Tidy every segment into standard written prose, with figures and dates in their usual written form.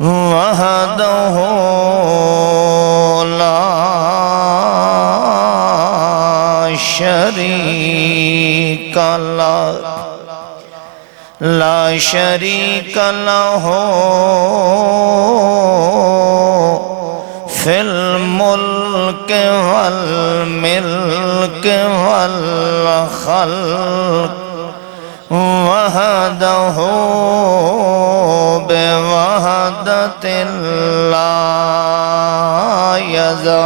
وحدہ لا شریک لہ لا شریک لہ فی الملک والملک والخلق وحدہ بوحدۃ لا یزال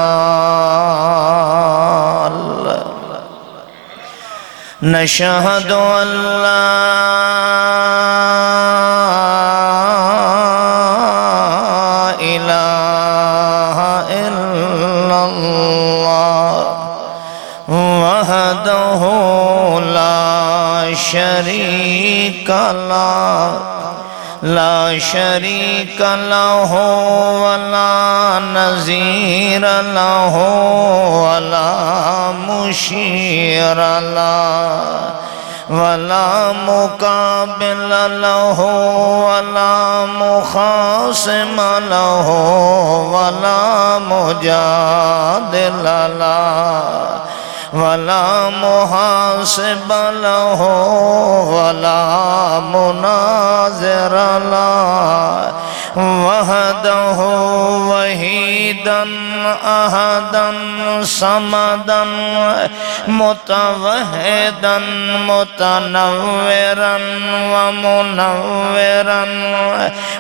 نشہد ان لا الہ الا اللہ وحدہ لا شریک لہ لا شریک لہ ولا نظیر لہ ولا مشیر لہ ولا مقابل لہ ولا مخاصم لہ ولا مجادل لہ ولا محاسب لہ ولا مناظر لہ وحدہ وحیدا احدا صمدا متوحدا متنورا ومنورا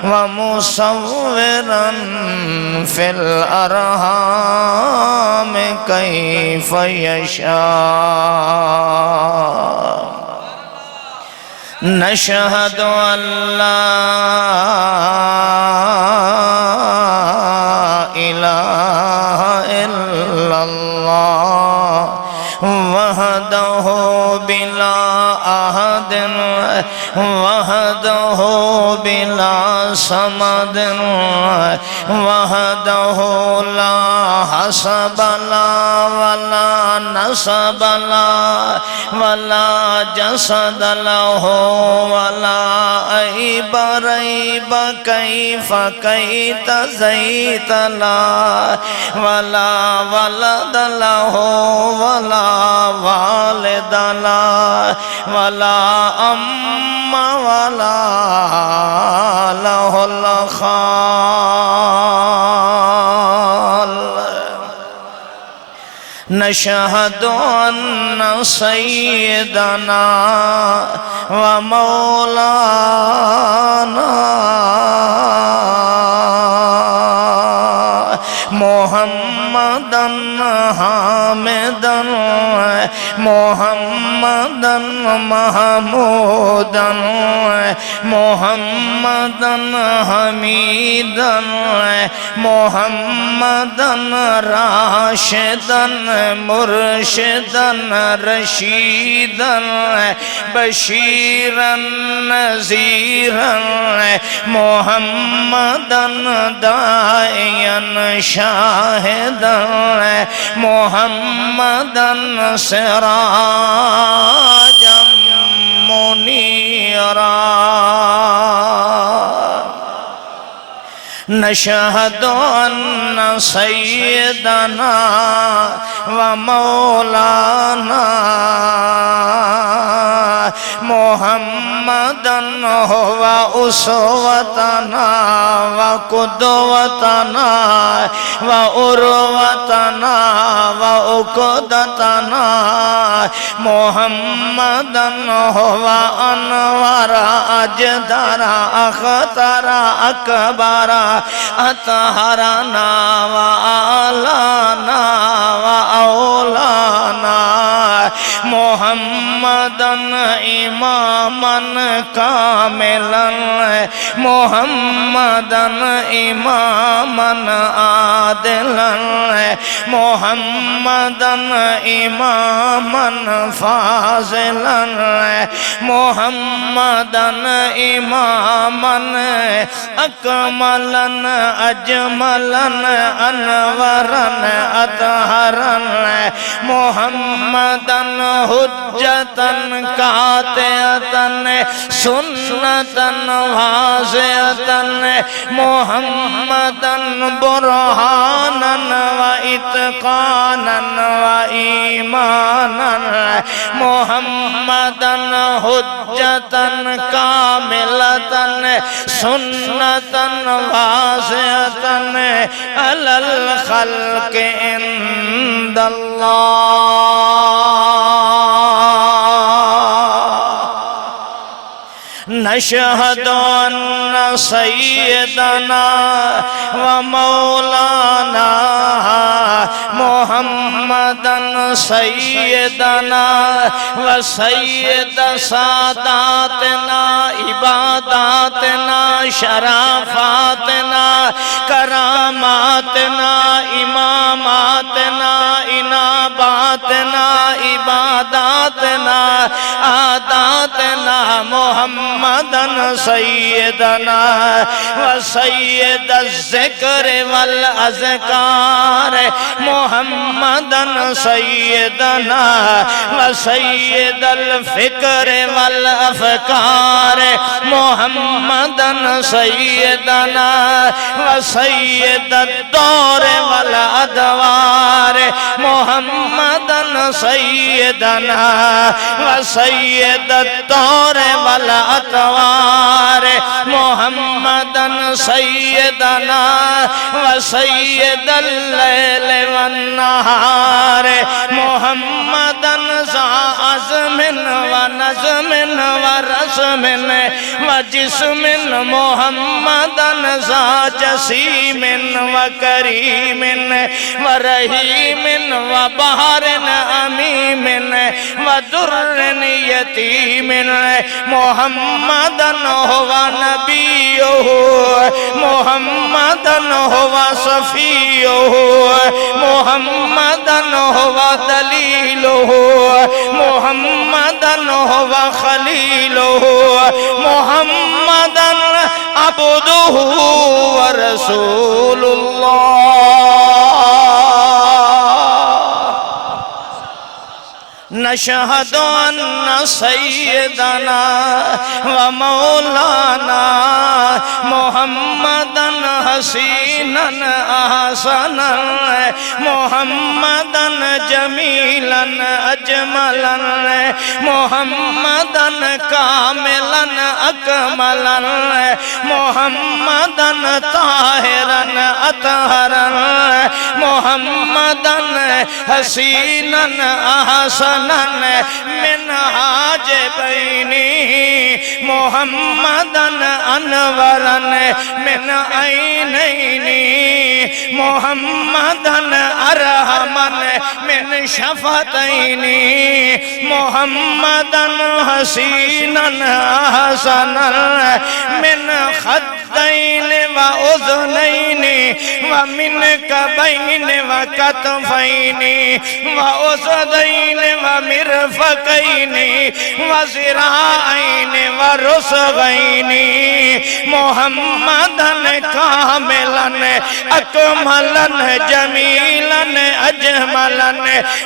ومصورا فی الارحام کیف یشاء نشہد ان لا الہ الا اللہ وحدہ بلا احد وحدہ بلا صمد وحدہ لا حسب لا ولا نسب لا ولا جسد لہ ولا عیب ریب کیف کیت زیت لا ولا ولد لہ ولا والد لا ولا ام ولا لہ الخال نشہد ان سیدنا و مولانا محمدًا حامدًا محمدًا محمودًا محمدًا حمیدًا محمدًا راشدًا مرشدًا رشیدًا بشیرًا نذیرًا محمدًا داعیًا شاہدًا محمدًا سراجًا منیرا نشہد ان سیدنا و مولانا محمدًا هو اسوتنا و قدوتنا و عروتنا و عقدتنا محمدًا هو انور اجدر اختر اکبر اطہرنا و آلانا و اولانا محمدًا امامًا کاملاً محمدًا امامًا عادلاً محمدًا امامًا فاضلاً محمدًا امامًا اکملاً اجملاً انوراً اطہراً محمدًا حجتاً قاطعة سنة واضحة محمدا برهانا وإتقانا وإيمانا محمدا حجة كاملة سنة واضحة على الخلق عند الله نشهد أن سيدنا ومولانا محمدا سيدنا وسيد ساداتنا عباداتنا شرافاتنا کراماتنا اماماتنا اناباتنا عباداتنا عاداتنا محمدا سيدنا وسيد الذكر والأذكار محمدا سيدنا وسيد الفكر والأفكار محمدا سيدنا وسيد الدور والأدوار محمدا سيدنا وسيد الدور والأطوار محمدا سيدنا وسيد الليل والنهار محمدا ذا عزم ونظم ورسم وجسم محمدا ذا جسيم وكريم ورحيم وبحر أميم ودر يتيم محمدا هو نبيه محمدا هو صفيه محمدا هو دليله محمدا هو خليله محمدا عبده ورسول الله نشهد أن سيدنا ومولانا محمدا حسينا أحسنا محمدا جميلا أجملا محمدا كاملا أكملا محمدا طاهرا أطهرا محمدا حسينا أحسنا من حاجبين محمدا أنورا من عينين محمدا أرحما من شفتين محمدا حسينا أحسنا من خدين وأذنين ومن كبين وكتفين وأسدين ومرفقين وذراعين ورسغين محمدا كاملا أكملا جميلا أجملا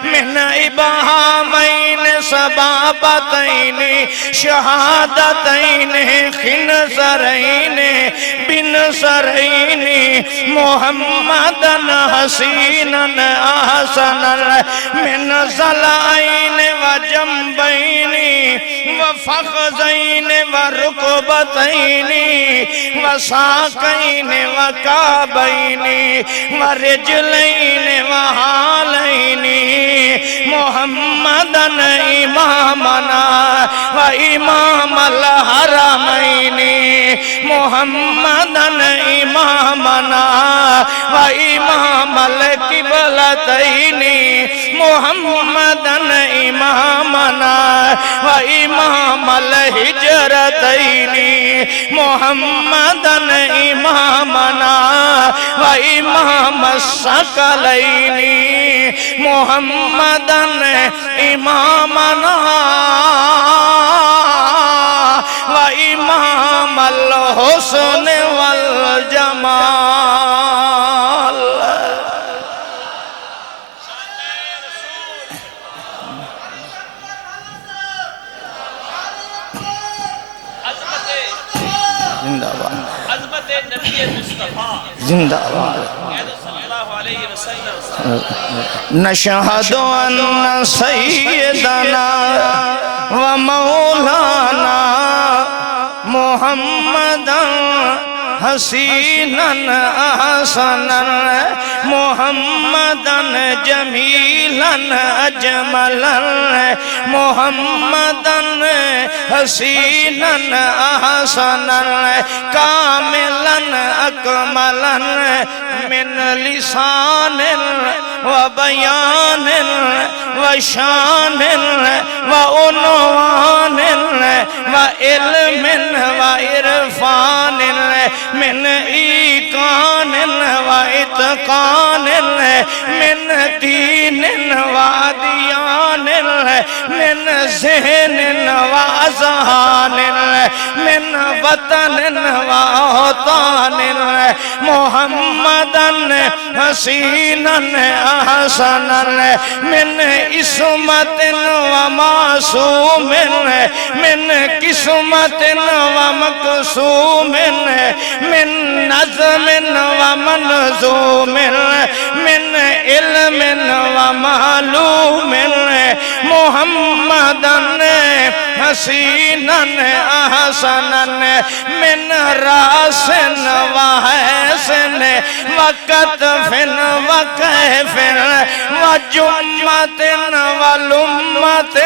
من إبهامين سبابتين شهادتين خنصرين بنصرين محمدا حسينا أحسنا من ضلعين وجنبين وفخذين وركبتين وساقين وكعبين ورجلين وحالين محمدا إمامنا وإمام الحرمين محمدا إمامنا وإمام القبلتين محمدا إمامنا وإمام الهجرتين محمدا إمامنا وإمام الثقلين محمدا إمامنا وإمام الحسن والجمال زندہ آباد نشہد ان سیدنا و مولانا محمدا حسینا احسنا محمدا جمیلا اجملا محمدا حسینا احسنا کاملا اکملا من لسان و بیان و شان و عنوان و علم و عرفان من ایقان و اتقان من دین و دیان من ذہن و اذہان من وطن و اوطان محمدا حسینا احسنا من عصمت و معصوم من قسمت و مقسوم من نظم و منظوم من علم و معلوم محمدا حسینا احسنا من راس و حسن و کتف و کیف و جمت و لمت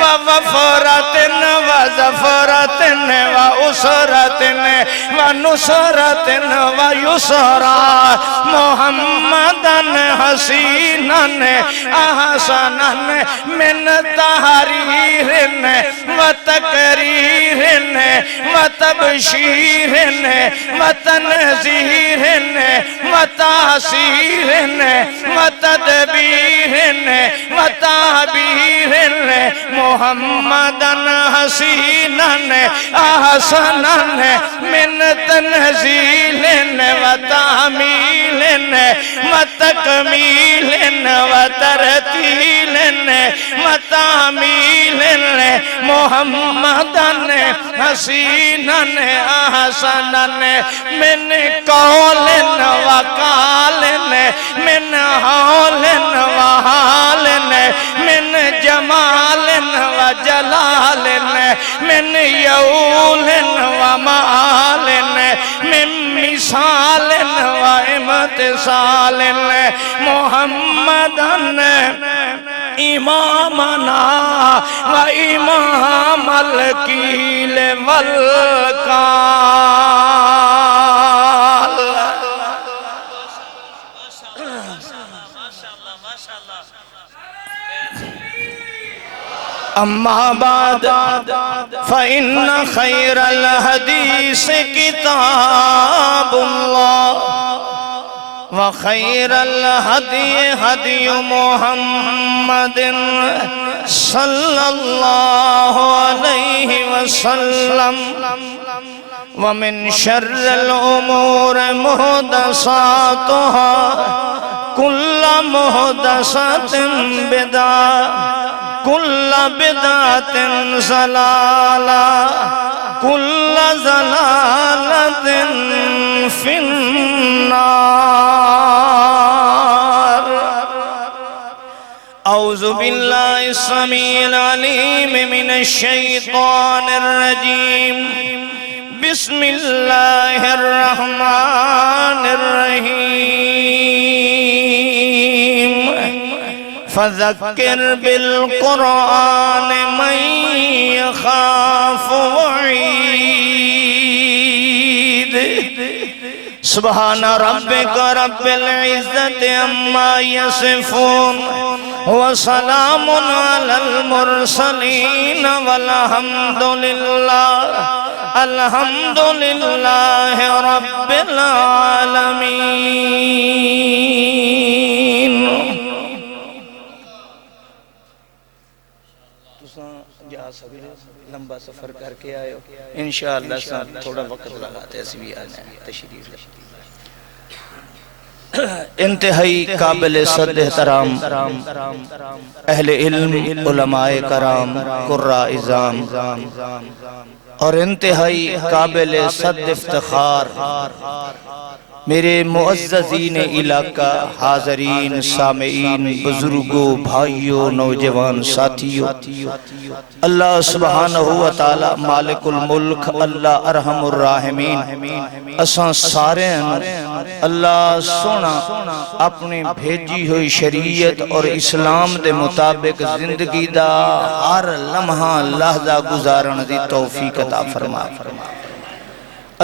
و وفرت و زفرت و اسرت و نصرت و یسرا محمدا حسینا احسنا من تحریر و تقریر و تبشیر و تنزیر و تحصیر و تدبیر و تعبیر محمدا حسینا احسنا من تنزیل و تعمیل و تکمیل و ترتیل و تعمیل محمدا حسینا احسنا من قول و قال من حال و حال من جمال و جلال من یول و معال من مثال و امتصال محمدا امامنا و امام الکیل والکال اما بعد فإن خير الحديث كتاب الله وخير الهدي هدي محمد صلى الله عليه وسلم ومن شر الأمور محدثاتها كل محدثة بدعة كل بدعة ضلالة كل ضلالة في النار أعوذ بالله السميع العليم من الشيطان الرجيم بسم الله الرحمن الرحيم فذكر بالقرآن من يخاف وعيد سبحان ربك رب العزة عما يصفون وسلام على المرسلين والحمد لله رب العالمين لمبا سفر کر کے آئے ہو انشاءاللہ تھوڑا وقت لگاتے ہیں بھی آنے تشریف انتہائی قابل صد احترام اہل علم علماء کرام قراء اعظام اور انتہائی قابل صد افتخار میرے معززین علاقہ، حاضرین، سامعین، بزرگوں، بھائیوں، نوجوان ساتھیوں، اللہ سبحانہ وتعالی مالک الملک، اللہ ارحم الراحمین اساں سارے اللہ سونا اپنی بھیجی ہوئی شریعت اور اسلام دے مطابق زندگی دا ہر لمحہ لحظہ گزارن دی توفیق عطا فرمائے۔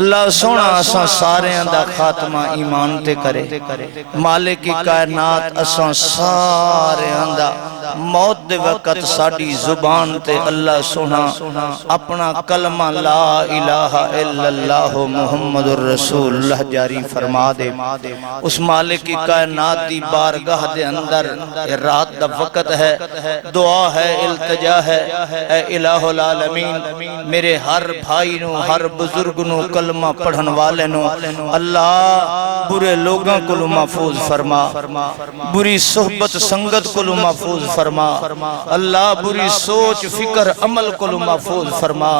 اللہ سونا اساں سارے دا خاتمہ ایمان تے کرے، مالک کائنات اساں سارے دا موت دے وقت ساڑی زبان تے اللہ سونا اپنا کلمہ لا الہ الا اللہ محمد الرسول اللہ جاری فرما دے۔ اس مالک کائنات دی بارگاہ دے اندر رات دا وقت ہے، دعا ہے، التجا ہے، اے الہ العالمین میرے ہر بھائی نو، ہر بزرگ نو، کلمہ پڑھن والے نو اللہ برے لوگاں کو محفوظ فرما، بری صحبت سنگت کو محفوظ فرما، اللہ بری سوچ فکر عمل کو محفوظ فرما،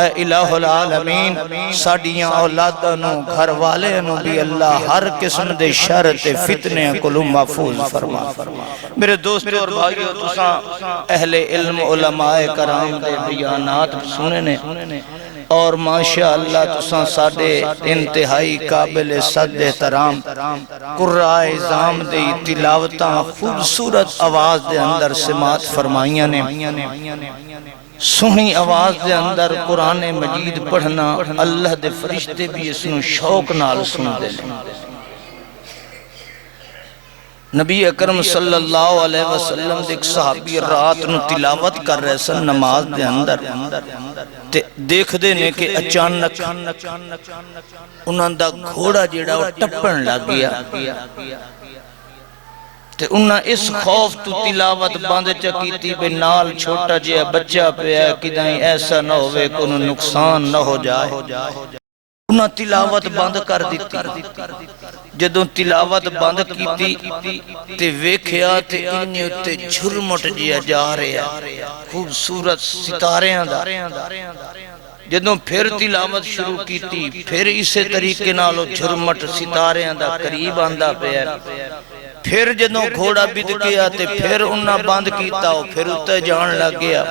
اے الہ العالمین ساڑیاں اولاداں نو، گھر والے نو بھی اللہ ہر قسم دے شر تے فتنے کو محفوظ فرما۔ میرے دوستوں اور بھائیوں، تساں اہل علم علماء کرام دے بیانات سننے اور ماشاءاللہ تساں ساڑے انتہائی قابل صد احترام قرآن اعظام دے تلاوتاں خوبصورت آواز دے اندر سماعت فرمائیاں نے۔ سنی آواز دے اندر قرآن مجید پڑھنا اللہ دے فرشتے بھی اس نو شوق نال سن دے لیں۔ نبی اکرم صلی اللہ علیہ وسلم دیکھ صحابی رات نو تلاوت کر رہے سن نماز دے اندر، دیکھ دے نے کہ اچانک انہاں دا گھوڑا جیڑا وہ ٹپن لگ گیا، تے انہاں اس خوف تو تلاوت باندھ چکیتی بے نال چھوٹا جیا بچہ پہ ہے کدائیں ایسا نہ ہوئے کہ انہوں نقصان نہ ہو جائے۔ انہاں تلاوت بند کر دیتی، جدوں تلاوت بند کیتی تے ویکھیا تے انہیں تے جھرمٹ جیا جا رہے ہیں خوبصورت ستاریاں دا۔ جدوں پھر تلاوت شروع کیتی پھر اسے طریقے نالو جھرمٹ ستاریاں دا قریب آندہ پہ ہے۔ پھر جدوں گھوڑا بد گیا تے پھر انہاں بند کیتا ہو، پھر اتے جان لگ گیا۔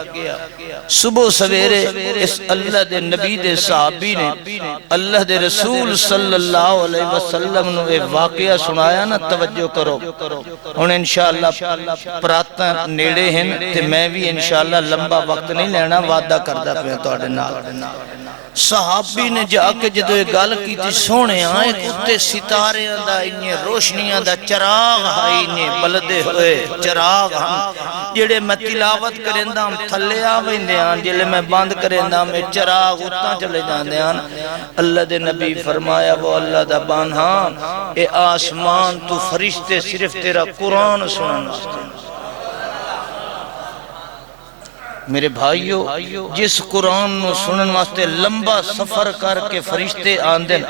صبح سویرے اس اللہ دے نبی دے صحابی نے اللہ دے رسول صلی اللہ علیہ وسلم نے ایک واقعہ سنایا نا، توجہ کرو۔ ان انشاءاللہ پراتاں نیڑے ہیں تے میں بھی انشاءاللہ لمبا وقت نہیں لینا، وعدہ کردہ پہ توڑے نال۔ صحابی نے جا کے جدو یہ گل کی تھی سونے آئے کتے ستارے دا انہیں روشنیاں دا چراغ ہائی انہیں بلدے ہوئے چراغ ہم جڑے میں تلاوت کرندہ ہم تھلے آویں آن جلے میں بند کرندہ ہم چراغ اتنا چلے جاندے آن۔ اللہ دے نبی فرمایا وہ اللہ دا بانہان اے آسمان تو فرشتے صرف تیرا قرآن سنن واسطے۔ میرے بھائیو جس قرآن نو سنن واسطے لمبا سفر کر کے فرشتے آندن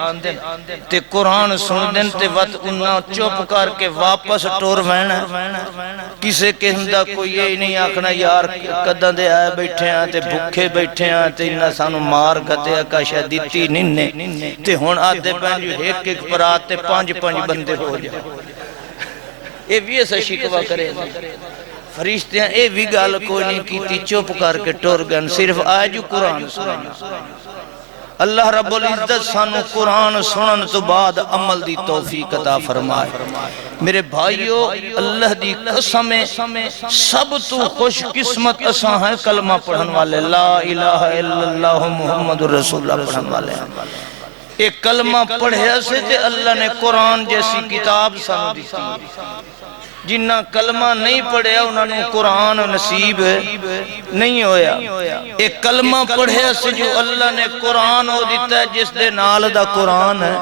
تے قرآن سندن تے وقت انہاں چپ کر کے واپس ٹور وینا، کسے کہندہ کوئی یہ نہیں آکھنا یار قدہ دے آئے بیٹھے ہیں تے بھکھے بیٹھے ہیں تے انہاں سانو مار گتے اکاشہ دیتی ننے تے ہون آدھے پہنجو ایک ایک پر آتے پانچ بندے ہو جائے۔ یہ بھی ایسا شکوہ کرے فرشتے ہیں اے بھی گال کوئی نہیں کیتی چوپ کر کے ٹور گن صرف آئے جو قرآن سننا۔ اللہ رب العزت سانو قرآن سنن تو بعد عمل دی توفیق عطا فرمائے۔ میرے بھائیو اللہ دی قسم سب تو خوش قسمت اساں ہیں کلمہ پڑھن والے، لا الہ الا اللہ محمد رسول اللہ پڑھن والے ہیں۔ ایک کلمہ پڑھے سے تے اللہ نے قرآن جیسی کتاب سانو دیتی ہے۔ جنہ کلمہ نہیں پڑھیا انہوں نے قرآن نصیب نہیں ہویا۔ ایک کلمہ پڑھیا سے جو اللہ نے قرآن ہو دیتا ہے جس دے نال دا قرآن ہے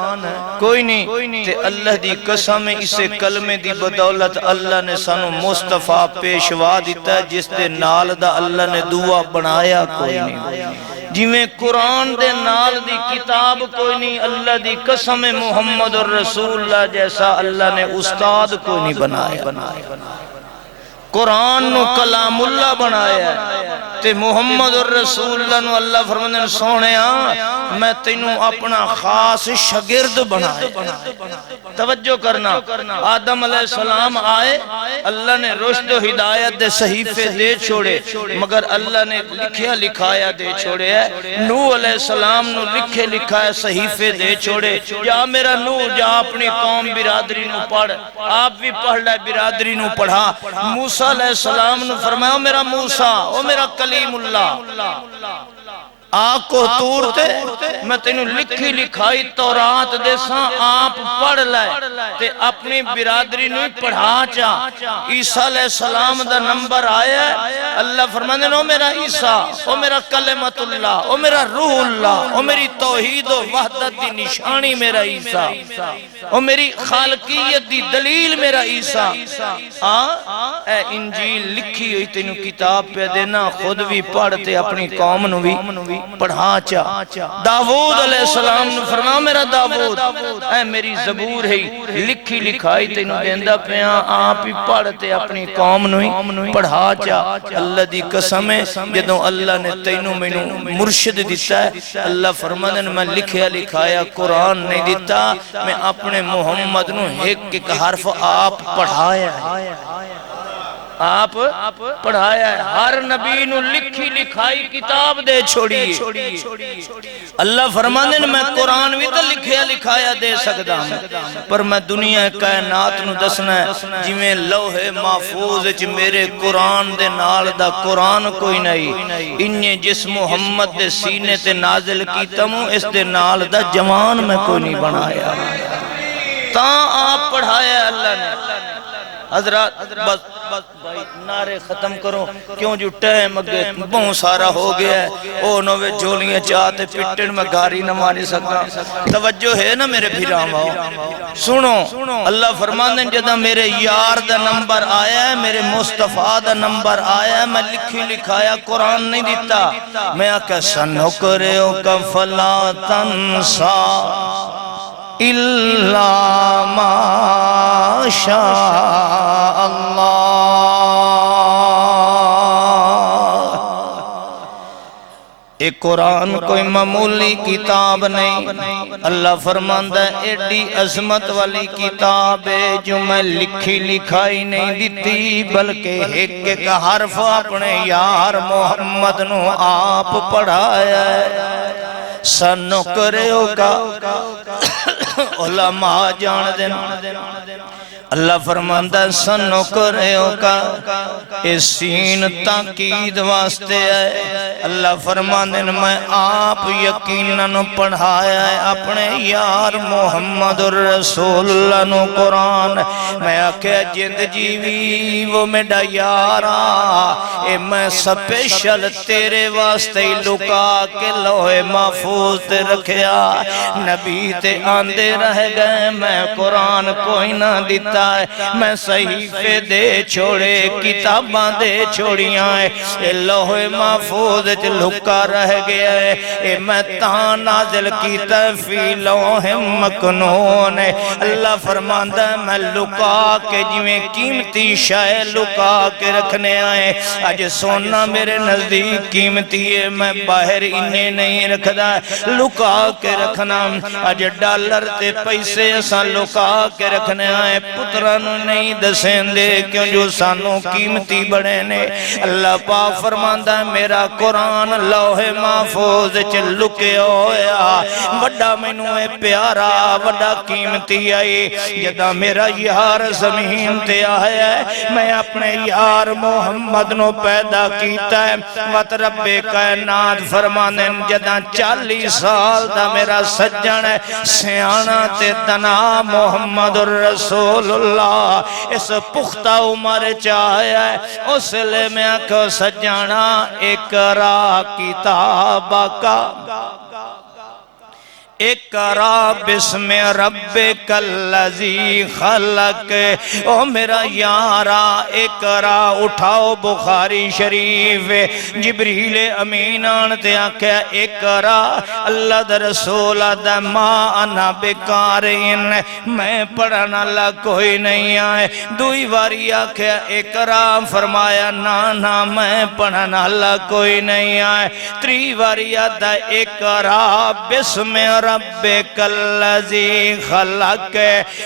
کوئی نہیں تے اللہ دی قسم اسے کلمے دی بدولت اللہ نے سانو مصطفیٰ پیشوا دیتا ہے جس دے نال دا اللہ نے دعا بنایا کوئی نہیں۔ جویں قرآن دے نال دی کتاب کوئی نہیں، اللہ دی قسم محمد الرسول اللہ جیسا اللہ نے استاد کوئی نہیں بنایا۔ قرآن نو کلام اللہ بنایا ہے تے محمد الرسول اللہ نو اللہ فرماندے نے سونیا میں تینوں اپنا خاص شاگرد بنایا۔ توجہ کرنا، آدم علیہ السلام آئے، اللہ نے رشد و ہدایت دے صحیفے دے چھوڑے، مگر اللہ نے لکھیا لکھایا دے چھوڑے ہے۔ نوح علیہ السلام نو لکھے لکھایا صحیفے دے چھوڑے، جا میرا نوح جا اپنی قوم برادری نو پڑھ، آپ بھی پڑھ لائے برادری نو پڑھا۔ موسیٰ علیہ السلام نے فرمایا، او میرا موسیٰ، او میرا کلیم اللہ، آکو تور تے میں تینوں لکھی لکھائی تورات دے ساں آپ پڑھ لائے تے اپنی برادری نوی پڑھا چاہ۔ عیسیٰ علیہ السلام دا نمبر آیا ہے، اللہ فرمانے او میرا عیسیٰ، او میرا کلمت اللہ، او میرا روح اللہ، او میری توحید و وحدت دی نشانی میرا عیسیٰ، او میری خالقیت دی دلیل میرا عیسیٰ۔ اے انجیل لکھی ہوئی تینوں کتاب پہ دینا، خود بھی پڑھتے اپنی قوم نو بھی پڑھا چاہ۔ داود علیہ السلام نے فرمایا، میرا داود، اے میری زبور ہے لکھی لکھائی تینوں دیندہ پیاں، آپ ہی پڑھتے اپنی قوم نوی پڑھا چاہ۔ اللہ دی قسم ہے، جدوں اللہ نے تینوں میں مرشد دیتا ہے، اللہ فرمانے میں لکھیا لکھایا قرآن نہیں دیتا، میں اپنے محمد نو ایک حرف آپ پڑھایا ہے، آپ پڑھایا ہے۔ ہر نبی نو لکھی لکھائی کتاب دے چھوڑی، اللہ فرمانے میں قرآن بھی تو لکھیا لکھایا دے سکتا ہوں، پر میں دنیا کائنات نو دسنا ہے جی میں لوح محفوظ چ میرے قرآن دے نال دا قرآن کوئی نہیں، انہیں جس محمد دے سینے تے نازل کیتا ہوں اس دے نال دا جوان میں کوئی نہیں بنایا، تاں آپ پڑھایا اللہ نے۔ حضرات بس بھائی نعرے ختم کرو، کیوں جو ٹائم اگے بہت سارا ہو گیا ہے، او نوے جولیاں چاہتے پٹن میں گاری نہ مانی سکتا۔ توجہ ہے نا میرے بھیرام آؤ سنو، اللہ فرماندن جدہ میرے یار دا نمبر آیا ہے، میرے مصطفیٰ دا نمبر آیا ہے، میں لکھی لکھایا قرآن نہیں دیتا، میں آکے سنکریو کا فلا تنسا إلا ما شاء الله۔ ایک قرآن کوئی معمولی کتاب نہیں، اللہ فرماندہ ہے ایڈی عظمت والی کتاب ہے جو میں لکھی لکھائی نہیں دیتی، بلکہ ایک ایک حرف اپنے یار محمد نو آپ پڑھایا ہے۔ سنکریو کا علماء جان دینا، اللہ فرماندہ سنکریو کا اس سین تاکید واسطے ہے، اللہ فرماندہ میں آپ یقیناً پڑھایا ہے اپنے یار محمد الرسول اللہ نو قرآن۔ میں آکھے جند جیوی وہ میڈا یارا، اے میں سپیشل تیرے واسطے لکا کے لوح محفوظ تے رکھیا، نبی تے آندے رہ گئے، میں قرآن کوئی نہ دیتا ہے، میں صحیفے دے چھوڑے کتاباں دے چھوڑیاں ہے، اے لوح محفوظ تے لکا رہ گیا ہے، اے میں تاں نازل کیتا فی لوح مکنون ہے۔ اللہ فرماندہ ہے میں لکا کے جویں قیمتی شے لکا کے رکھنے آئے، آج سونا میرے نزدیک قیمتی ہے، میں باہر انہیں نہیں رکھدا ہے، لکا کے رکھنا، آج ڈالر تے پیسے اساں لکا کے رکھنے آئے، پتران نہیں دسیں دے کیوں جو سانوں قیمتی بڑے نے۔ اللہ پاک فرماندہ ہے میرا قرآن لوح محفوظ چل لکے ہویا، وڈا مینوے پیارا وڈا قیمتی آئی، جدہ میرا یار زمین تے آیا ہے، میں اپنے یار محمد نو پیدا کیتا ہے، وط رب کائنات فرمانے جدہ 40 سال دا میرا سجن ہے، سیانہ تے دنا محمد الرسول اللہ، اس پختہ عمر چاہیا ہے، اس لئے میں آکھو سجنہ اقرا کتابہ کا اقرا بسم ربک الذی خلق، او میرا یارا اقرا اٹھاؤ بخاری شریف، جبریل امین آنتے آکھیا اقرا، اللہ دا رسول دا ما انا بقارئن، میں پڑھنا اللہ کوئی نہیں آئے، دوئی واری آکھیا اقرا، فرمایا نا میں پڑھنا اللہ کوئی نہیں آئے، تری واری آدھا اقرا بسم ربک الذی خلق،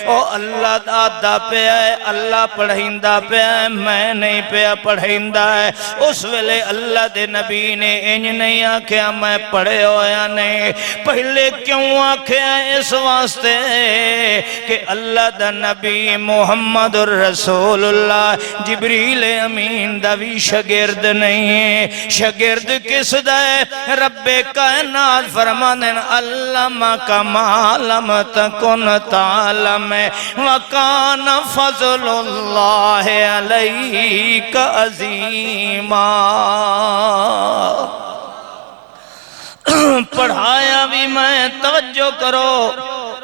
او اللہ دادا پہ ہے، اللہ پڑھیندہ پہ ہے، میں نہیں پہ پڑھیندہ ہے۔ اس ویلے اللہ دے نبی نے انج نہیں آکھیا میں پڑھے ہویا نہیں، پہلے کیوں آکھیا اس واسطے کہ اللہ دا نبی محمد الرسول اللہ جبریل امین دا بھی شگرد نہیں ہے، شگرد کس دا ہے؟ رب کائنات فرمانن علمہ کما لم تکن تعلم وکان فضل اللہ علیک عظیما۔ پڑھایا بھی میں، توجہ کرو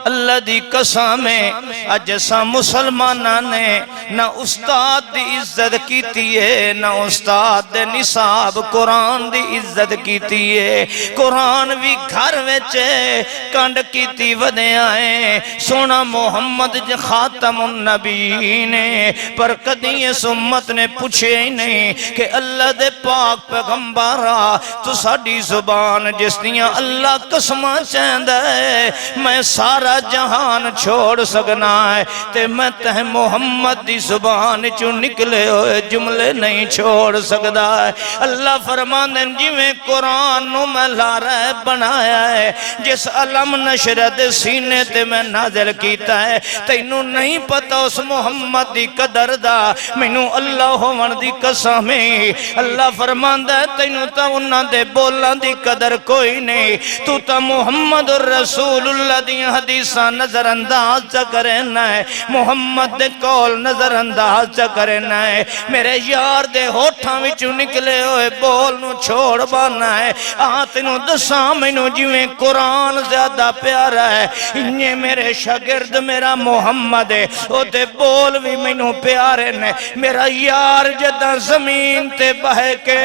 اللہ دی قسمیں، اجسا مسلمانہ نے نہ استاد دی عزت کیتی ہے، نہ استاد دے نصاب قرآن دی عزت کیتی ہے، قرآن بھی گھر ویچے کنڈ کیتی ودے آئے، سونا محمد خاتم النبی نے، پر کدی اس امت نے پوچھے ہی نہیں کہ اللہ دے پاک پیغمبرہ تو ساڑی زبان جس دیاں اللہ قسمہ چاہند ہے، میں سارا جہان چھوڑ سکنا ہے، تے میں تہ محمد دی زبان چو نکلے ہوئے جملے نہیں چھوڑ سکتا ہے۔ اللہ فرماندن جی میں قرآن نو میں لارہ بنایا ہے، جس علم نشرت سینے تے میں نازل کیتا ہے، تینوں نہیں پتا اس محمد دی قدر دا، مینوں اللہ ہومن دی قسمیں، اللہ فرماندہ ہے تینوں تا انہاں دے بولان دی قدر کوئی نہیں، تو تا محمد الرسول اللہ دی حدیثاں نظر انداز چا کرنا ہے، محمد دے کول نظر انداز چا کرنا ہے، میرے یار دے ہوٹھاں وچوں نکلے ہوئے بول نو چھوڑ بانا ہے، آتنو دساں مینوں جویں قرآن زیادہ پیارا ہے، انہیں میرے شاگرد میرا محمد ہے، او دے بول بھی مینوں پیارے نے، میرا یار جدہ زمین تے بہے کے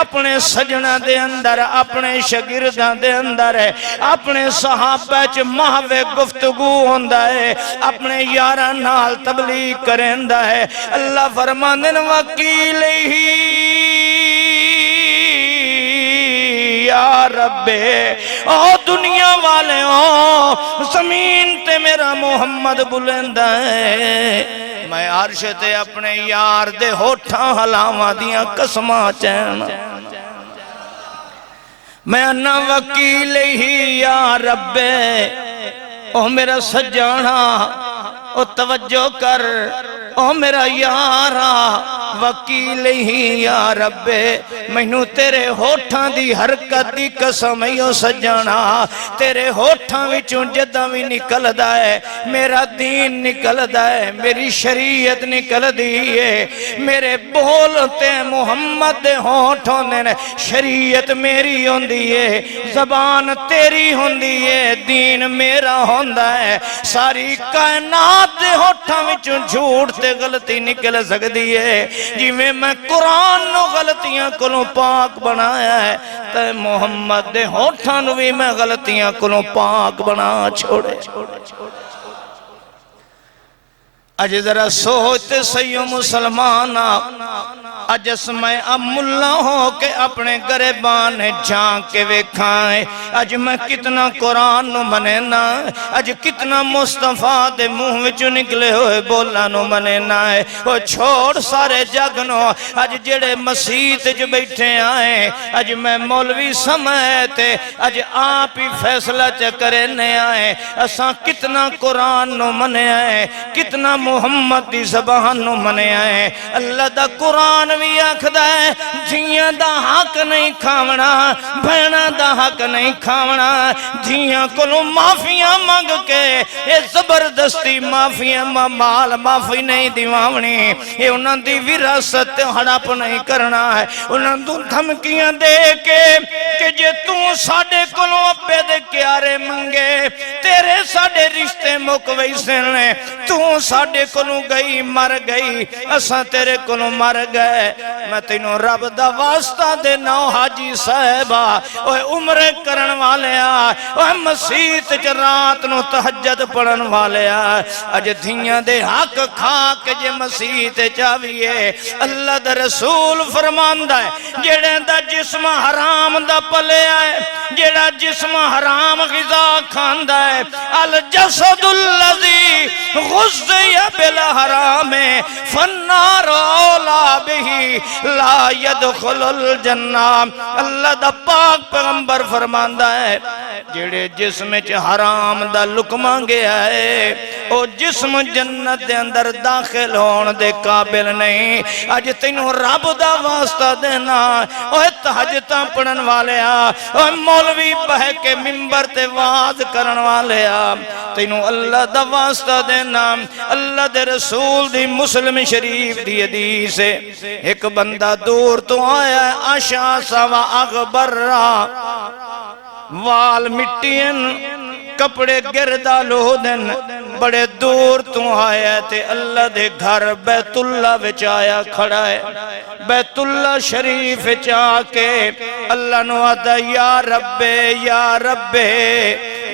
اپنے سجنہ دے اندر، اپنے شاگردہ دے اندر ہے، اپنے صحابہ چ مہوے گفتگو ہوندہ ہے، اپنے یارہ نال تبلیغ کرندہ ہے، اللہ فرماندن وکیل ہی یا رب، او دنیا والے ہو زمین تے میرا محمد بلندہ ہے، میں عرش تے اپنے یار دے ہوٹھاں حلاوہ دیاں قسمہ چہنا، میں انا وکیل ہی یا رب، او میرا سجانہ او توجہ کر، او میرا یارا وکیل ہی یا رب، مینوں تیرے ہوٹھاں دی حرکت دی قسم ایو سجانا، تیرے ہوٹھاں وچوں جدہ بھی نکل دائے، میرا دین نکل دائے، میری شریعت نکل دیئے، میرے بولتے محمد دے ہوٹھوں نے، شریعت میری ہون دیئے، زبان تیری ہون دیئے، دین میرا ہون دائے، ساری کائنات دے ہوٹھاں وچوں جھوٹ تے غلطی نکل سکتی ہے، جی میں قرآن نو غلطیاں کلوں پاک بنایا ہے، تے محمد دے ہوٹھاں نو بھی میں غلطیاں کلوں پاک بنا چھوڑے۔ اج ذرا سوچتے سیو مسلمانا، اج اس میں اب ملا ہو کے اپنے گریبان جھانک کے ویکھائیں، اج میں کتنا قرآن نو منینا، اج کتنا مصطفیٰ دے منہ وچ نکلے ہوئے بولا نو منینا ہے، وہ چھوڑ سارے جگ نو، اج جڑے مسیح جو بیٹھے آئیں، اج میں مولوی سمجھتے، اج آپ ہی فیصلہ کرنے آئیں، اساں کتنا قرآن نو منے آئیں، کتنا محمد دی زبان نو منیا ہے اللہ دا قرآن بھی آکھدا ہے دھیاں دا حق نہیں کھاونا بہنا دا حق نہیں کھاونا دھیاں کلو معافیاں مانگ کے اے زبردستی معافیاں مال معافی نہیں دیواونی اے انہاں دی وراثت ہڑپ نہیں کرنا ہے انہاں تو دھمکیاں دے کے کہ جے تو ساڑے کلو ابے دے کیارے منگے تیرے ساڑے رشتے مکوئی سنے تو ساڑے کلو گئی مر گئی اساں تیرے کلو مر گئے میں تینوں رب دا واسطہ دے نو حاجی صاحبہ اوہ عمر کرن والے اوہ مسیت رات نو تہجد پڑھن والے اج دھیاں دے حق کھا کے جے مسیت چاویے اللہ دا رسول فرماندہ ہے جیڑے دا جسم حرام دا پلے آئے جیڑا جسم حرام غذا کھاندہ ہے الجسد اللذی غزی بالحرام فالنار اولا بھی لا يدخل الجنہ اللہ دا پاک پیغمبر فرماندہ ہے جیڑے جسم چ حرام دا لکمہ گیا ہے او جسم جنت دے اندر داخل ہون دے قابل نہیں آج تینوں رب دا واسطہ دینا اوہ تہجداں پڑھن والے اوہ مولوی بہ کے منبر تے واز کرن والے تینوں اللہ دا واسطہ دینا اللہ دے رسول دی مسلم شریف دی حدیث ہے ایک بندہ دور تو آیا ہے اشعث و اغبر وال مٹین کپڑے گردہ لودن بڑے دور تو آیا تے اللہ دے گھر بیت اللہ وچ آیا کھڑا ہے بیت اللہ شریف وچ آکے اللہ نو آدھا یا رب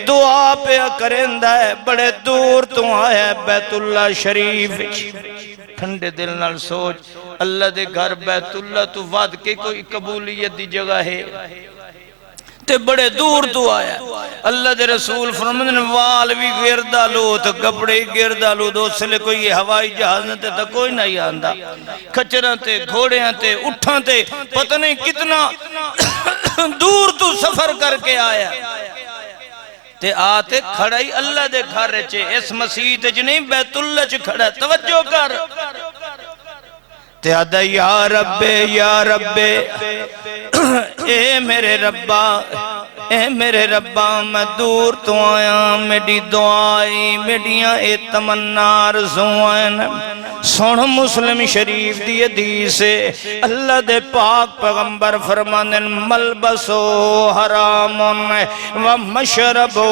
دعا پہ کرندہ ہے بڑے دور تو آیا ہے بیت اللہ شریف وچ ٹھنڈے دل نال سوچ اللہ دے گھر بیت اللہ تو وعد کے کوئی قبولیت دی جگہ ہے تے بڑے دور تو آیا اللہ دے رسول فرماندے نے وال بھی گردہ لو تو کپڑے گردہ لو دو سلے کوئی یہ ہوائی جہاز نہ تے کوئی نہیں آندہ کھچراں تے گھوڑیاں تے اٹھاں تے پتہ نہیں کتنا دور تو سفر کر کے آیا تے آتے کھڑائی اللہ دے گھر رچے اس مسیح تے جنہیں بیت اللہ چ کھڑا توجہ کر تے آدھا یا رب اے میرے ربا میں دور تو آیا میری دعائی میڈیاں اے تمنا رضوائن سن مسلم شریف دی حدیث ہے اللہ دے پاک پیغمبر فرماندن ملبسو حرامن و مشربو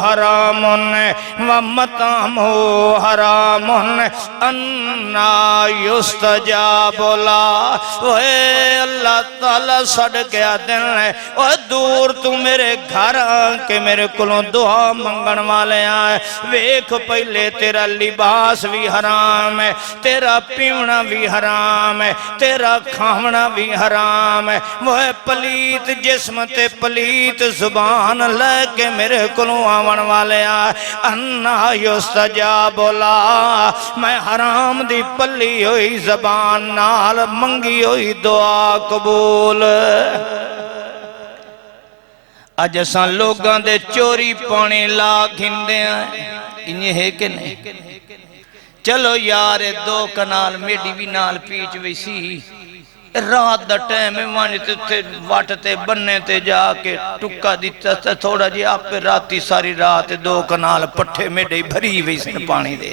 حرامن و مطعمو حرامن انا یستجاب لا اے اللہ تعالیٰ سڑ گیا دن ہے اے دور تو میرے گھر آنکے میرے کلوں دعا منگن والے آئے ویکھ پہلے تیرا لباس بھی حرام ہے تیرا پیونا بھی حرام ہے تیرا کھاونا بھی حرام ہے وہ پلیت جسم تے پلیت زبان لے کے میرے کلوں آون والے آئے انا یستجاب لا میں حرام دی پلی ہوئی زبان نال منگی ہوئی دعا قبول آج اساں لوگاں دے چوری پانے لا گھندے ہیں انہیں ہے کہ نہیں چلو یار دو کنال میڈی بھی نال پیچ ویسی رات دا ٹائم وانتے تھے واٹتے بننے تے جا کے ٹکا دیتا تھا تھوڑا جی آپ پہ راتی ساری رات دو کنال پٹھے میڈی بھری ویسی پانی دے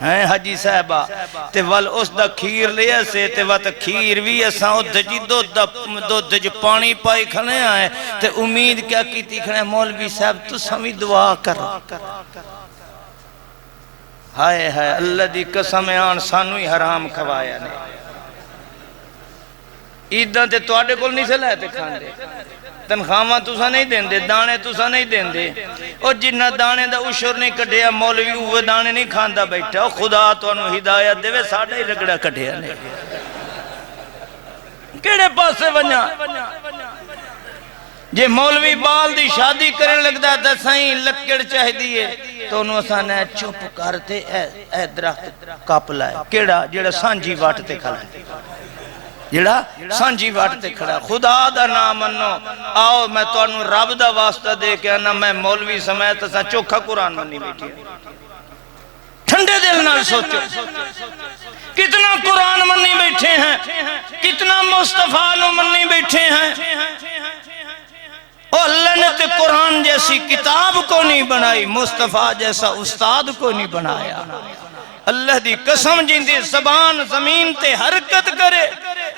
ہیں حجی صاحبہ تے وال اس دا کھیر لیا سے تے وات کھیر بھی ایسا جی دو دج پانی پائی کھنے آئے تے امید کیا کیتی کھنے مولوی صاحب تو سمی دعا کر ہائے ہائے اللہ دی قسم آن سانو ہی حرام کھوایا نے عیداں تے توڑے کول نہیں سے لائے تے کھان دے تنخواہ تسا نہیں دین دے دانے تسا نہیں دین دے اور جنہ دانے دا اشور نہیں کٹیا مولوی ہوئے دانے نہیں کھاندہ بیٹھا خدا تو انہوں ہدایت دے وے ساڑھا ہی رگڑا کٹیا نہیں کیڑے پاس سے بنیا جے مولوی بال دی شادی کرنے لگتا ہے سائیں لکڑ چاہ دیئے تو انہوں سانے چپ کرتے اے درخت کاپ لائے کیڑا جیڑا سانجی واٹتے کھلائے جیڑا سانجی واٹتے کھڑا خدا دا نام منو آؤ میں تو انہوں رب دا واسطہ دے کے آنا میں مولوی سمیت سا چوکھا قرآن منی بیٹھی ٹھنڈے دل نال سوچو کتنا قرآن منی بیٹھے ہیں کتنا مصطفیٰ نو منی بیٹھے ہیں اور اللہ نے تے قرآن جیسی کتاب کو نہیں بنائی مصطفیٰ جیسا استاد کو نہیں بنایا اللہ دی قسم جن دی زبان زمین تے حرکت کرے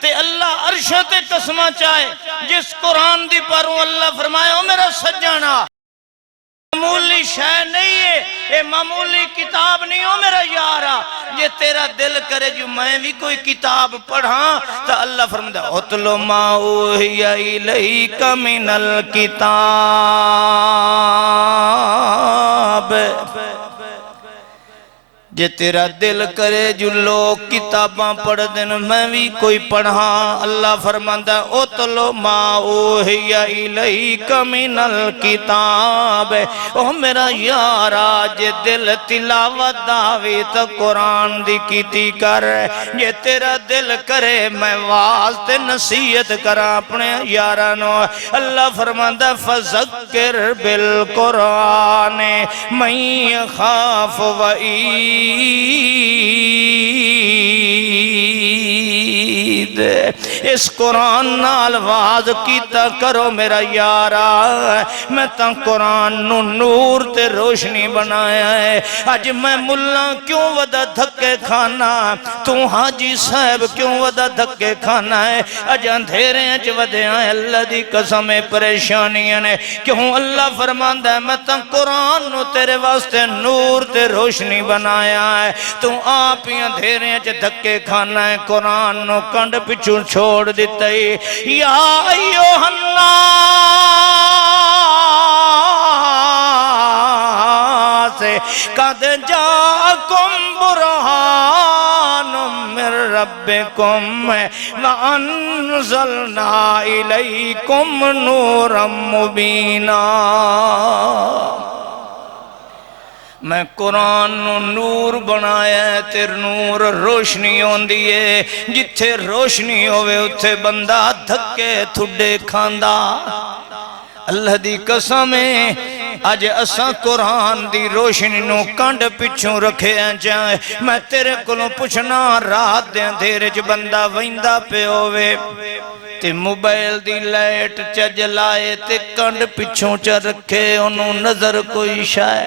تے اللہ عرش تے قسمہ چاہے جس قرآن دی پروں اللہ فرمائے او میرا سجانہ معمولی شے نہیں ہے اے معمولی کتاب نہیں ہو میرا یارا یہ تیرا دل کرے جو میں بھی کوئی کتاب پڑھاں تو اللہ فرمائے اُتْلُ مَا أُوحِيَ إِلَيْكَ مِنَ الْكِتَابِ جے تیرا دل کرے جو لوگ کتاباں پڑھ دیں میں بھی کوئی پڑھاں اللہ فرماندہ اُتْلُ مَا أُوحِيَ إِلَيْكَ مِنَ الْكِتَابِ او میرا یارا جے دل تلاوت داوی تو قرآن دی کیتی کر جے تیرا دل کرے میں واسطے نصیحت کرا اپنے یارانو اللہ فرماندہ فَذَكِّرْ بِالْقُرْآنِ مَن يَخَافُ وَعِيدِ اس قرآن نال واز کیتا کرو میرا یارا میں تا قرآن نو نور تے روشنی بنایا ہے آج میں ملہ کیوں ودا دھکے کھانا تو حاجی صاحب کیوں ودا دھکے کھانا ہے آج اندھیرے اج ودے آئے اللہ دی قسم پریشانیاں نے کیوں اللہ فرماندہ ہے میں تا قرآن نو تیرے واسطے نور تے روشنی بنایا ہے تو آپ ہی اندھیرے اج دھکے کھانا ہے قرآن نو کنڈ پچھو چھوڑ دیتا ہے یا ایوہ الناس قد جاءکم برہان من ربکم وانزلنا الیکم نورا مبینا میں قرآن نور بنایا ہے تیر نور روشنی ہون دیئے جتھے روشنی ہوئے اتھے بندہ دھکے تھوڑے کھاندہ اللہ دی قسمیں آج اسا قرآن دی روشنی نو کانڈ پچھوں رکھے ہیں جائے میں تیرے کلوں پوچھنا رات دیں دھیرے جو بندہ ویندہ پہ ہوئے تے موبائل دی لائٹ چج لائے تے کانڈ پچھوں چا رکھے انہوں نظر کوئی شائع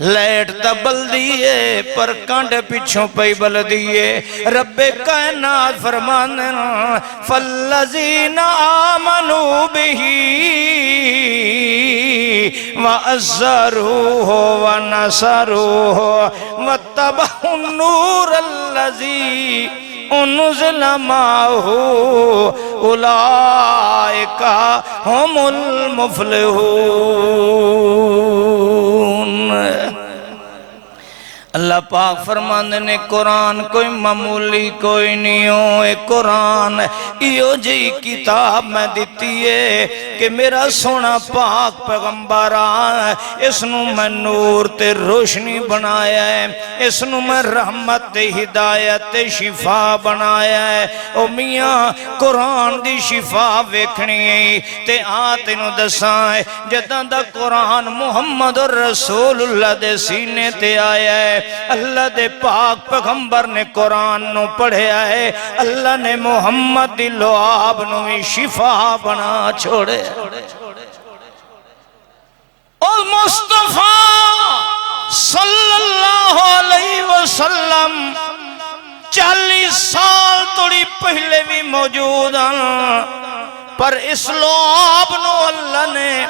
لائٹ تا بل دیئے پر کانڈ پچھوں پئی بل دیئے رب کائنات فرمانا فَالَّذِينَ آمَنُوا بِهِ وَأَزَّرُوهُ وَنَصَرُوهُ وَاتَّبَعُوا النُّورَ الَّذِي انزل معه اولئک هم المفلحون اللہ پاک فرماندے نے قرآن کوئی معمولی کوئی نہیں ہو اے قرآن ایو جی کتاب میں دیتی ہے کہ میرا سونا پاک پیغمبر آئے اس نو میں نور تے روشنی بنایا ہے اس نو میں رحمت تے ہدایت تے شفا بنایا ہے او میاں قرآن دی شفا ویکھنی ہے تے آتے نو دسائے جدہ دا قرآن محمد رسول اللہ دے سینے تے آیا ہے اللہ دے پاک پیغمبر نے قرآن نو پڑھے آئے اللہ نے محمد دی لعاب نو بھی شفا بنا چھوڑے اور مصطفیٰ صلی اللہ علیہ وسلم 40 سال توڑی پہلے بھی موجود ہیں پر اس لعاب نو اللہ نے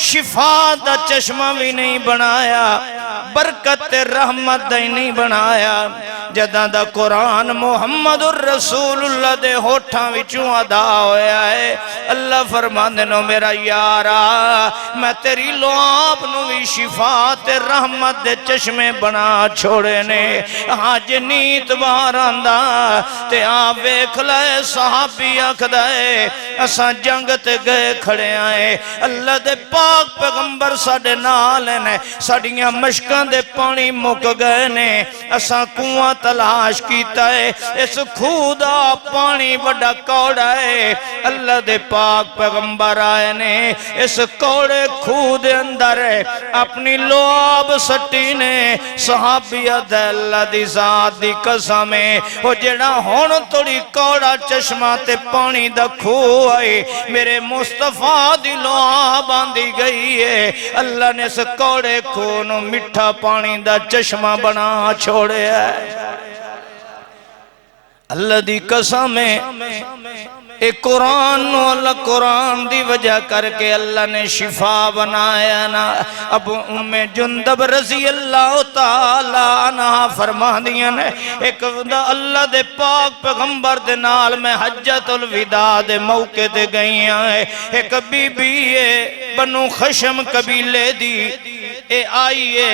شفا دا چشمہ بھی نہیں بنایا برکت رحمت دے نہیں بنایا جدہ دا قرآن محمد الرسول اللہ دے ہوٹھاں وچوں ادا ہویا ہے اللہ فرماندے نو میرا یارا میں تیری لعاب نو بھی شفا تے رحمت دے چشمے بنا چھوڑے نے آج نیت باراندہ تے آپ ویکھ لائے صحابی اکھدائے اساں جنگ تے گئے کھڑے آئے اللہ دے پاک پیغمبر ساڑے نالے نے ساڑیاں مشکاں دے پانی مک گئے نے اساں کنواں تلاش کیتا ہے اس خوہ دا پانی بڑا کوڑا ہے اللہ دے پاک پیغمبر آئے نے اس کوڑے خوہ دے اندر اپنی لعاب سٹی نے صحابیہ دے اللہ دی ذات دی قسمیں وہ جڑا ہون توڑی کوڑا چشمہ تے پانی دا خوہ آئے میرے مصطفیٰ دی لعاب آندی گئی ہے اللہ نے اس کوڑے خوہ نو مٹھا پانی دا چشمہ بنا چھوڑے ہے اللہ دی قسمیں اے قرآن نو اللہ قرآن دی وجہ کر کے اللہ نے شفا بنایا نا اب ام جندب رضی اللہ تعالیٰ عنہ فرما دیا نے ایک اللہ دے پاک پیغمبر دے نال میں حجت الوداع دے موقع دے گئی ہیں ایک بی بی بنو خشم قبیلے دی اے آئیے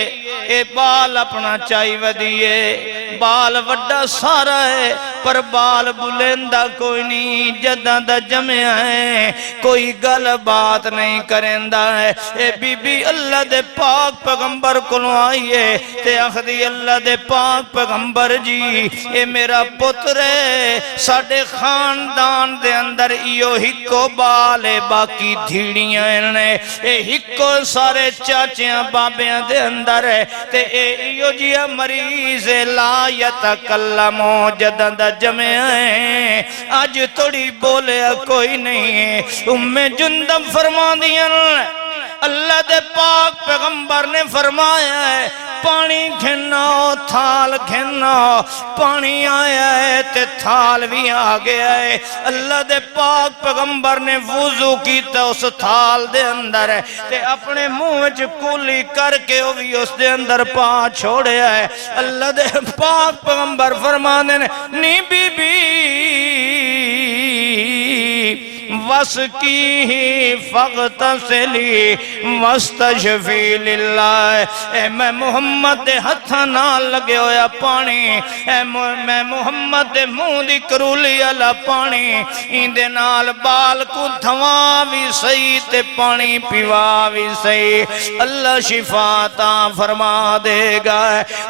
اے بال اپنا چائی ودیے بال وڈا سارا ہے پر بال بلندہ کوئی نہیں جدہ دا جمعہ ہے کوئی گل بات نہیں کرندہ ہے اے بی بی اللہ دے پاک پیغمبر کلو آئیے تے اخدی اللہ دے پاک پیغمبر جی اے میرا پتر ہے ساڑھے خاندان دے اندر ایو ہکو بالے باقی دھیڑیاں نے اے ہکو سارے چاچیاں بابیاں دے اندر ہے تے اے ایو جیا مریض لا یتکلمو جدہ دا جمع ہیں آج توڑی بولے کوئی نہیں ہے ام جندب فرما دیا اللہ دے پاک پیغمبر نے فرمایا ہے پانی گھننا تھال گھننا پانی آیا ہے تے تھال بھی آگیا ہے اللہ دے پاک پیغمبر نے وضو کیتا اس تھال دے اندر ہے تے اپنے منہ کولی کر کے وہ بھی اس دے اندر پا چھوڑے ہے اللہ دے پاک پیغمبر فرمانے نے نی بی بی وَسْقِهِ فَغْتَسِلِي وَاسْتَشْفِي لِلَّهِ اے میں محمد دے ہتھا نہ لگے ہویا پانی اے میں محمد دے منہ دی کرولی اللہ پانی ان دے نال بال کو دھواں بھی صحیح تے پانی پیوا بھی صحیح اللہ شفاعتا فرما دے گا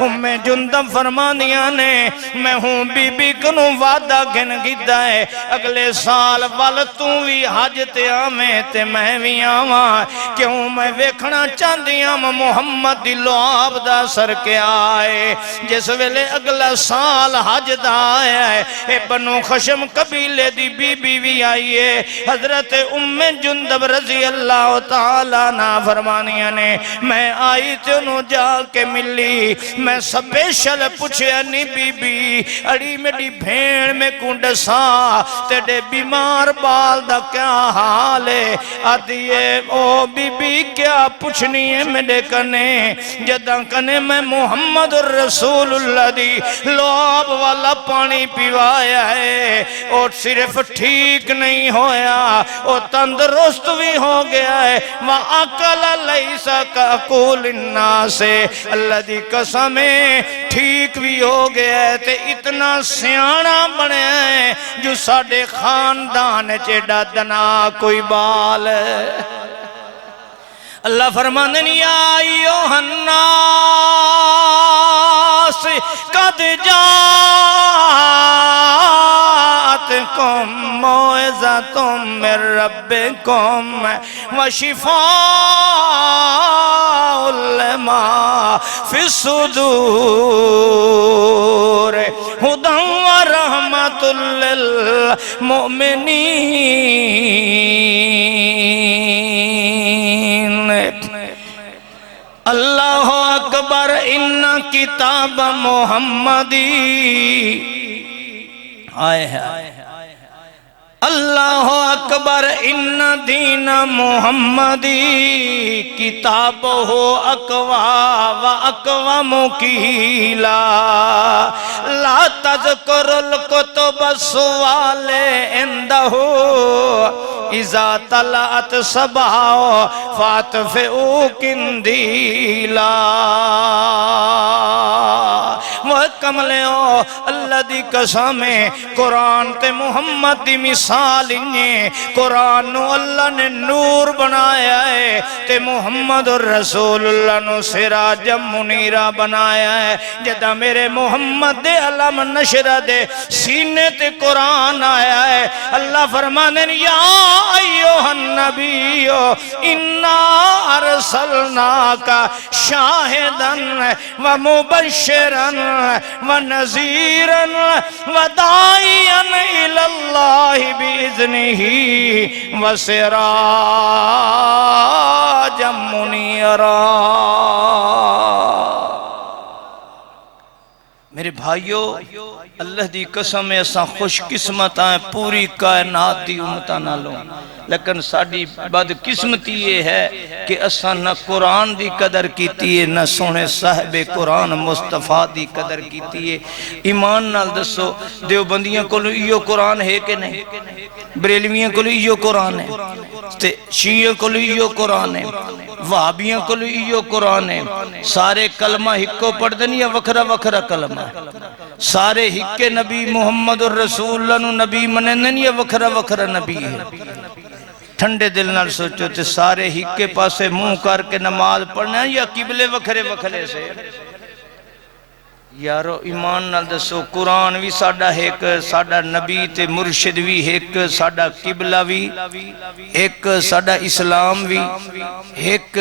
ام جندب فرما دیا نے میں ہوں بی بی کنوں وعدہ گھن گیدہ ہے اگلے سال والتوں بھی حج تے آمیں تے میں بھی آواں کیوں میں ویکھنا چاندیاں محمد دی لعاب دا سر کے آئے جس ویلے اگلا سال حج دا آیا ہے اے بنو خشم قبیلے دی بی بی بھی آئیے حضرت ام جندب رضی اللہ تعالیٰ نا فرمانیاں نے میں آئی تے انہوں جا کے ملی میں سپیشل پوچھے نی بی بی اڑی میڈی بھیڑ میں کنڈ سا تیڑے بیمار بال دا کیا حال ہے آدھیے او بی بی کیا پوچھنی ہے میرے کنے جدہ کنے میں محمد الرسول اللہ دی لعاب والا پانی پیوایا ہے اور صرف ٹھیک نہیں ہویا اور تندرست بھی ہو گیا ہے وَأَقَلَ لَيْسَ كَأَقُولِ النَّاسِ اللہ دی قسمیں ٹھیک بھی ہو گیا ہے تے اتنا سیانا بنے ہیں جو ساڑھے خاندان چیڑا دنا کوئی بال ہے اللہ فرماندن یا ایوہ الناس قد جاتکم موعظتم من ربکم وشفاء لما فی الصدور ہدی ورحمت للمؤمنین اللہ اکبر ان کتاب محمدی آئے ہے اللہ اکبر ان دین محمدی کتاب ہو اقوا و اقوا مکیلا لا تذکر الکتب سوال اندہو اذا طلعت صباح فاتفئو کندیلا وہ کملے ہو اللہ دی قسم ہے قرآن تے محمد دی مثال انہیں قرآن نو اللہ نے نور بنایا ہے تے محمد رسول اللہ نو سراج منیرہ بنایا ہے جدہ میرے محمد دے علم نشر دے سینے تے قرآن آیا ہے اللہ فرمانے یا ایوہ النبی انا ارسلناکا شاہدن و مبشرن و نذیرن و داعیاً الاللہ بإذنہ و سراجا منیرا میرے بھائیو اللہ دی قسم ایسا خوش قسمت آئیں پوری کائنات دی امتہ نہ لوں لیکن ساڑی بدقسمتی یہ ہے کہ اساں نہ قرآن دی قدر کیتی ہے نہ سونے صاحب قرآن مصطفیٰ دی قدر کیتی ہے ایمان نال دسو دیوبندیاں کو یہ قرآن ہے کہ نہیں بریلویاں کو یہ قرآن ہے شیعہ کو یہ قرآن ہے وہابیاں کو یہ قرآن ہے سارے کلمہ ہکو پڑھ دیں یا وکھرا وکھرا کلمہ سارے ہکے نبی محمد الرسول اللہ نبی منن یا وکھرا وکھرا نبی ہے ٹھنڈے دل نال سوچو تے سارے ہکے پاسے منہ کر کے نماز پڑھنا یا قبلے وکھرے وکھرے سے یارو ایمان نال دسو قرآن بھی ساڑا ایک ساڑا نبی تے مرشد بھی ایک ساڑا قبلہ بھی ایک ساڑا اسلام بھی ایک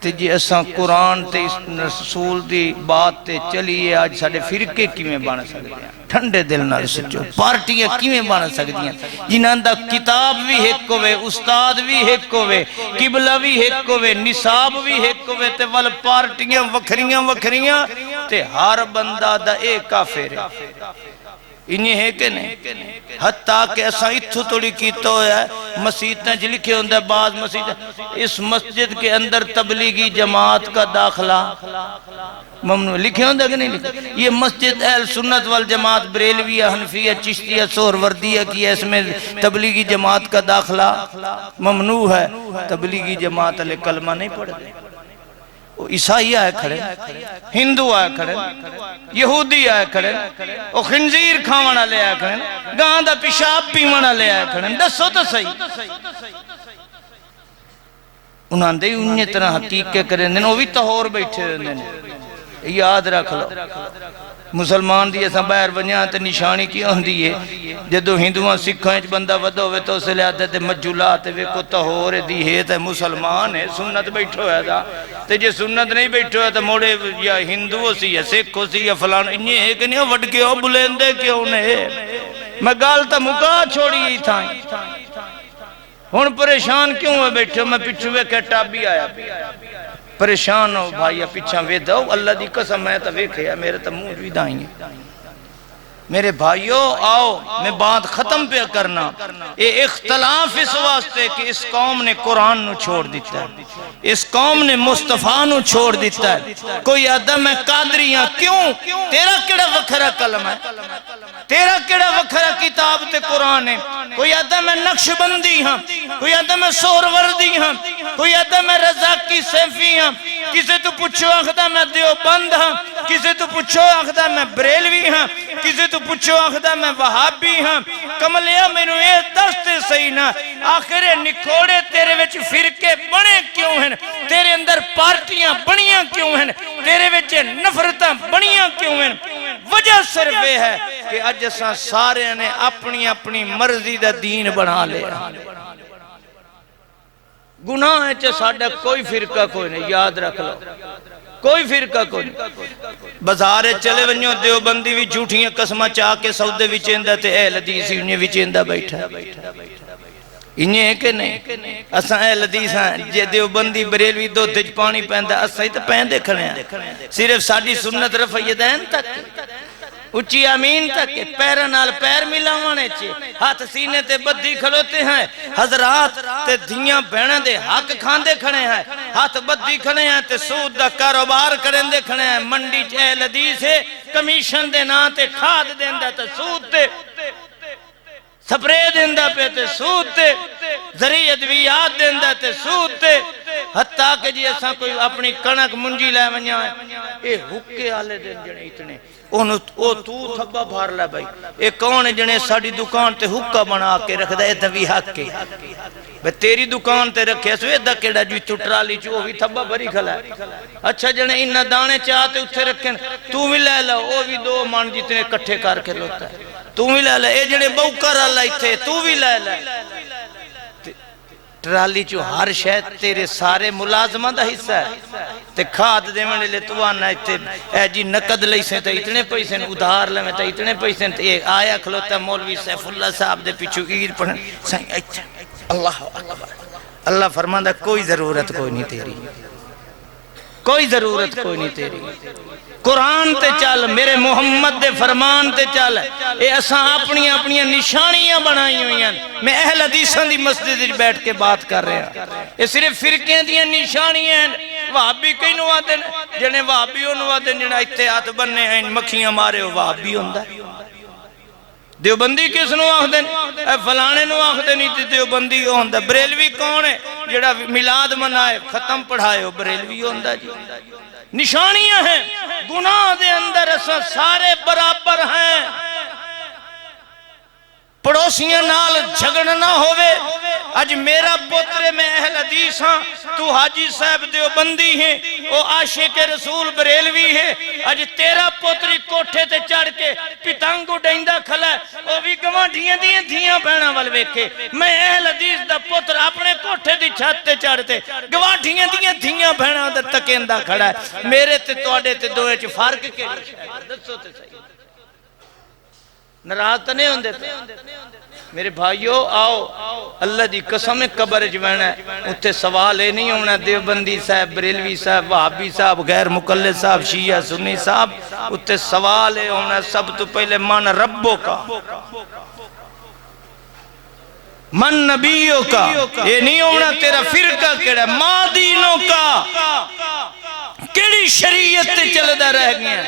تے جی اساں قرآن تے رسول دی بات تے چلیے آج ساڑے فرقے کیویں بن سکتے ہیں ٹھنڈے دل نال سوچو پارٹیاں کیویں بن سکتی ہیں جنہاں دا کتاب بھی ایک ہوئے استاد بھی ایک ہوئے قبلہ بھی ایک ہوئے نصاب بھی ایک ہوئے تے ول پارٹیاں وکھریاں وکھریاں تے ہر بندہ دا ایک کافر ہے انہیں ہے کہ نہیں حتیٰ کہ ایسا اتھو توڑی کیتا ہے مسیحتیں جو لکھے ہوندے بعض مسیحتیں اس مسجد کے اندر تبلیغی جماعت کا داخلہ ممنوع لکھے ہوندے کہ نہیں لکھے یہ مسجد اہل سنت والجماعت بریلویہ حنفیہ چشتیہ سہروردیہ کی اس میں تبلیغی جماعت کا داخلہ ممنوع ہے تبلیغی جماعت علیہ کلمہ نہیں پڑھ دے عیسائی آئے کھڑے ہندو آئے کھڑے یہودی آئے کھڑے او خنزیر کھاونا لے آئے کھڑے گاندہ پیشاب پیونا لے آئے کھڑے دسو تو صحیح انہاں دے انہیں طرح حقیقے کریں دیں وہ بھی تہور بیٹھے دیں یاد رکھ لو مسلمان دی ایسا باہر بنیاں تے نشانی کی ہوندی ہے جدو ہندوان سکھائیں بندہ ودو ہوئے تو اسے لے آتے تے مجھولات ویکو تہور دی ہے تے مسلمان ہے سنت بیٹھو ہے دا تے جے سنت نہیں بیٹھو ہے تے موڑے یا ہندو سی یا سکھ سی یا فلان انہیں ہے کہ نہیں وڈ کے ہو بلندے کیوں نے میں گالتا مکا چھوڑی ہی تھا ہون پریشان کیوں ہے بیٹھو میں پچھوے کے ٹابی آیا پریشان ہو بھائی پیچھا وے دو اللہ دی قسم میں تو ویکھیا میرے تو منہ بھی دائیں گے میرے بھائیو آؤ میں بات ختم پہ کرنا یہ اختلاف اس واسطے کہ اس قوم نے قرآن نو چھوڑ دیتا ہے اس قوم نے مصطفیٰ نو چھوڑ دیتا ہے کوئی عدم ہے قادریاں کیوں تیرا کیڑا وکھرا کلم ہے تیرا کیڑا وکھرا کتاب تے قرآن ہے کوئی عدم ہے نقش بندی ہاں کوئی عدم ہے سہروردی ہاں کوئی عدم ہے رضاقی سیفی ہاں کسے تو پوچھو آخدہ میں دیوبند ہاں کسے تو پوچھو آخدہ میں بریلوی ہاں کسے تو پوچھو آخدہ میں وہابی ہاں کملیا میں نو اے دستے صحیح نا آخر نکوڑے تیرے وچ فرقے بنے کیوں ہیں تیرے اندر پارٹیاں بنیاں کیوں ہیں تیرے وچ نفرتاں بنیاں کیوں ہیں وجہ صرف یہ ہے کہ اج اساں سارے نے اپنی اپنی مرضی دا دین بنا لے گناہ ہے چاہ ساڑھا کوئی فرقہ کوئی نہیں یاد رکھ لو کوئی فرقہ کوئی نہیں بزارے چلے ونیوں دیوبندی بھی جھوٹیاں قسمہ چاہ کے سودے وچیندہ تے اہل حدیثی انہیں وچیندہ بیٹھا انہیں ہے کہ نہیں اساں اہل حدیث ہیں جے دیوبندی بریلوی دو دج پانی پہندہ اساں ہی تو پہندے کھڑے ہیں صرف ساڑھی سنت رفعیدین تک اچھی امین تک پیرہ نال پیر ملاوانے چھے ہاتھ سینے تے بدھی کھڑوتے ہیں حضرات تے دھیاں بہنیں دے حق کھاندے کھڑے ہیں ہاتھ بدھی کھڑے ہیں تے سود دا کاروبار کرندے کھڑے ہیں منڈی اہل حدیث ہے کمیشن دے نا تے کھاد دیندہ تے سود تے سپرے دیندہ پہ تے سود تے ذریع ادویات دیندہ تے سود تے حتیٰ کہ جی ایسا کوئی اپنی کنک منجی لے ونیا ہے اے حکے آلے دن جنے اتنے او تو تھبا بھار لے بھائی اے کون جنے ساڑی دکان تے حکا بنا کے رکھ دا اے دوی حق کے بھئی تیری دکان تے رکھے سو اے دا کیڑا جو ٹرالی چو بھی تھبا بھری کھلا ہے اچھا جنے انہ دانے چاہتے اتھے رکھیں تو بھی لے لے او بھی 2 من جتنے کٹھے کر کے لوتا ہے تو بھی لے لے اے جنے بوکر اللہ اتھے تو بھی لے لے ٹرالی چو ہر شاید تیرے سارے ملازمہ دا حصہ ہے تے کھاد دے میں لے تو آنا اے جی نقد لئی سے تے اتنے پیسے ادھار لے میں تے اتنے پیسے تے آیا کھلوتا ہے مولوی سیف اللہ صاحب دے پیچھو عید پڑھن سائیں اچھا اللہ اکبر اللہ فرماندہ کوئی ضرورت کوئی نہیں تیری کوئی ضرورت کوئی نہیں تیری قرآن تے چل میرے محمد دے فرمان تے چل اے اساں اپنی نشانیاں بنائی ہوئی ہیں میں اہل حدیثاں دی مسجد بیٹھ کے بات کر رہے ہیں اے صرف فرقیں دیاں نشانیاں ہیں وہابی کئی نو آتے جنہیں وہابیوں نو آتے جنہیں اتحاد بننے ہیں مکھیاں مارے ہو وہابی ہوندہ دیوبندی کس نو آخ دیں اے فلانے نو آخ دیں نہیں دیوبندی ہوندہ بریلوی کون ہے جڑا میلاد منائے ختم پڑھائے ہو بریلوی ہوندہ جی نشانیاں ہیں گناہ دے اندر ایسا سارے برابر ہیں پڑوسیاں نال جھگڑ نہ ہوئے اج میرا پوترے میں اہل حدیث ہاں تو حاجی صاحب دیوبندی ہیں او عاشق رسول بریلوی ہے اج تیرا پوتری کوٹھے تے چڑھ کے پتنگو ڈیندہ کھلا ہے او بھی گواں دھیاں بہنا والویکھے میں اہل حدیث دا پوتر اپنے کوٹھے دی چھت تے چڑھتے گواں دھیاں بہنا دا تکیندہ کھڑا ہے میرے تے توڑے تے دوئے چھ فرق کے دسو تے صحیح نراز تو نہیں ہوندے میرے بھائیو آؤ اللہ دی قسم قبر جوانا ہے اتھے سوال ہے نہیں ہونا دیوبندی صاحب بریلوی صاحب وہابی صاحب غیر مقلد صاحب شیعہ سنی صاحب اتھے سوال ہے ہونا سب تو پہلے من ربوں کا من نبیوں کا یہ نہیں ہونا تیرا فرقہ کیڑا ماں دینوں کا کیڑی شریعت تے چلدہ رہ گیا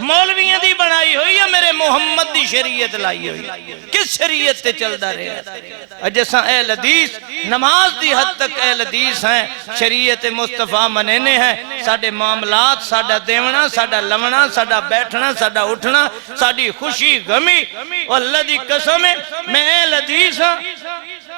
مولویاں دی بنائی ہوئی یا میرے محمد دی شریعت لائی ہوئی کس شریعت تے چلدہ رہے جیسا اہل حدیث نماز دی حد تک اہل حدیث ہیں شریعت مصطفیٰ منینے ہیں ساڑھے معاملات ساڑھا دیونا ساڑھا لونا ساڑھا بیٹھنا ساڑھا اٹھنا ساڑھی خوشی غمی اللہ دی قسم ہے میں اہل حدیث ہاں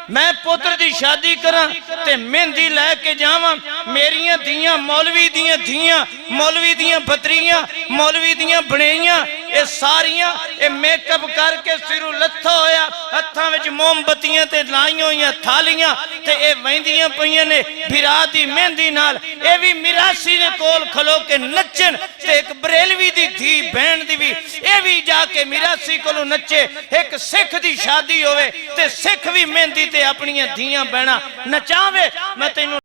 میں پوتر دی شادی کرا تے مہندی لے کے جاواں میریاں دیاں مولوی دیاں دھیاں مولوی دیاں بطریاں مولوی دیاں بنیاں اے ساریاں اے میک اپ کر کے سرو لتھا ہویا ہتھاں وچ موم بتیاں تے لائیں ہویاں تھالیاں تے اے ویندیاں پئیاں نے بھرا دی مہندی نال اے بھی میراسی نے کول کھلو کے نچن تے ایک بریلوی دی دھی بہن دی بھی اے بھی جا کے میراسی کولو نچے ایک سکھ دی شادی ہوئے تے سکھ بھی مہندی تے اپنی دھیاں بہنا نچاوے میں تینوں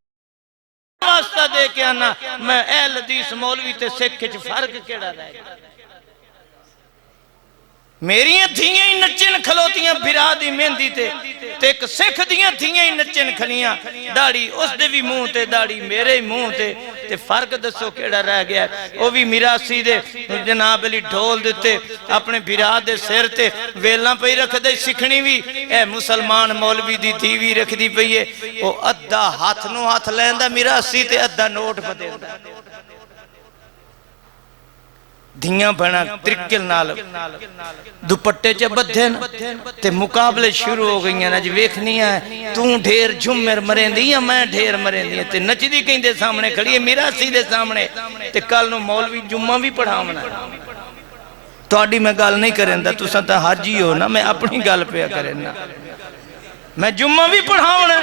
واسطہ دے کے آنا میں اہل حدیث مولوی تے سکھ چ فرق کیڑا رہے گا میریاں دھیاں ہی نچن کھلوتیاں بھرا دی مہندی تے ایک سکھ دیاں دھیاں ہی نچن کھلیاں داڑی اس دے بھی منہ تے داڑی میرے منہ تے فرق دسو کیڑا رہ گیا وہ بھی میراسی دے جناب علی ڈھول دیتے اپنے بھرا دے سیر تے ویلاں پہ رکھ دے سکھنی بھی اے مسلمان مولوی دی تھی رکھ دی پئیے وہ ادھا ہاتھ نو ہاتھ لیندہ میراسی تے ادھا نوٹ پہ دیندہ دھیاں بنا ترکل نال دوپٹے چا بدھن تے مقابلے شروع ہو گئی ہیں نج ویکھنی ہے توں ڈھیر جمر مرین دی یا میں ڈھیر مرین دی تے نچ دی کہیں دے سامنے کھڑی ہے میراسی دے سامنے تے کل نو مولوی جمعہ بھی پڑھاونا تو آڈی میں گال نہیں کریں دا تو سنتا حاجی ہو نا میں اپنی گال پہ کریں نا میں جمعہ بھی پڑھاونا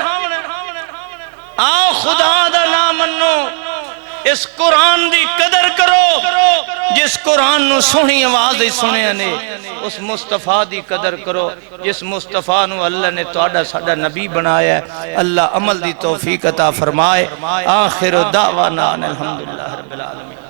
آؤ خدا دا نام منو اس قرآن دی قدر کرو جس قرآن نو سنی آواز سنے نے اس مصطفیٰ دی قدر کرو جس مصطفیٰ نو اللہ نے توڑا ساڑا نبی بنایا ہے اللہ عمل دی توفیق عطا فرمائے آخر دعوانا الحمدللہ رب العالمین